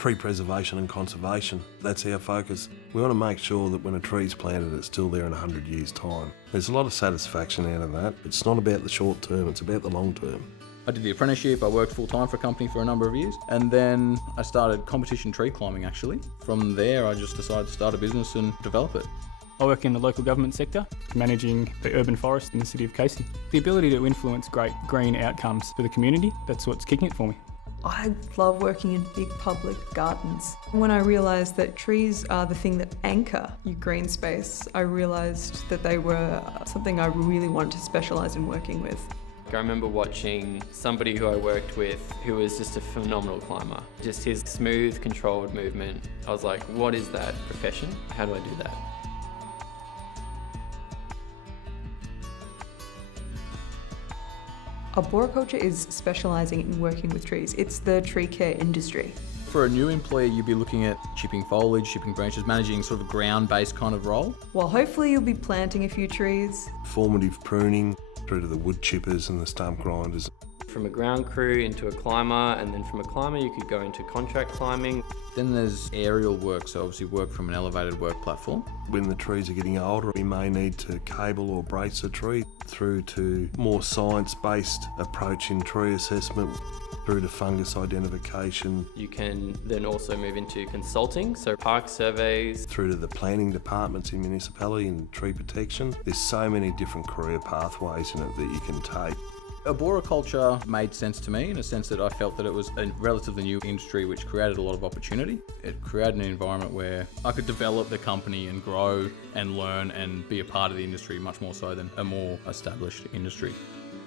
Tree preservation and conservation, that's our focus. We want to make sure that when a tree's planted, it's still there in 100 years' time. There's a lot of satisfaction out of that. It's not about the short term, it's about the long term. I did the apprenticeship, I worked full-time for a company for a number of years, and then I started competition tree climbing actually. From there I just decided to start a business and develop it. I work in the local government sector, managing the urban forest in the city of Casey. The ability to influence great green outcomes for the community, that's what's kicking it for me. I love working in big public gardens. When I realised that trees are the thing that anchor your green space, I realised that they were something I really wanted to specialise in working with. I remember watching somebody who I worked with who was just a phenomenal climber. Just his smooth, controlled movement. I was like, what is that profession? How do I do that? Arboriculture is specialising in working with trees. It's the tree care industry. For a new employee, you'd be looking at chipping foliage, chipping branches, managing sort of a ground-based kind of role. Well, hopefully you'll be planting a few trees. Formative pruning through to the wood chippers and the stump grinders. From a ground crew into a climber, and then from a climber you could go into contract climbing. Then there's aerial work, so obviously work from an elevated work platform. When the trees are getting older, we may need to cable or brace a tree, through to more science-based approach in tree assessment, through to fungus identification. You can then also move into consulting, so park surveys. Through to the planning departments in municipality and tree protection. There's so many different career pathways in it that you can take. Arboriculture made sense to me in a sense that I felt that it was a relatively new industry which created a lot of opportunity. It created an environment where I could develop the company and grow and learn and be a part of the industry much more so than a more established industry.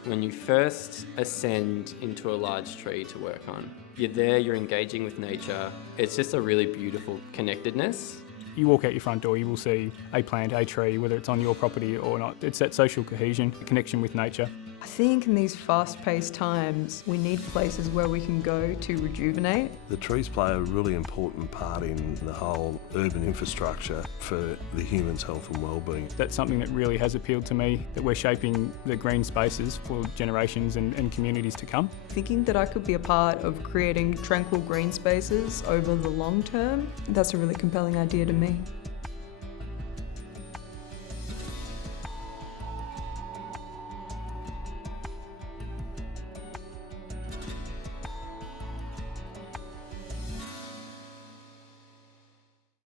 When you first ascend into a large tree to work on, you're there, you're engaging with nature. It's just a really beautiful connectedness. You walk out your front door, you will see a plant, a tree, whether it's on your property or not. It's that social cohesion, the connection with nature. I think in these fast-paced times, we need places where we can go to rejuvenate. The trees play a really important part in the whole urban infrastructure for the human's health and well-being. That's something that really has appealed to me, that we're shaping the green spaces for generations and communities to come. Thinking that I could be a part of creating tranquil green spaces over the long term, that's a really compelling idea to me.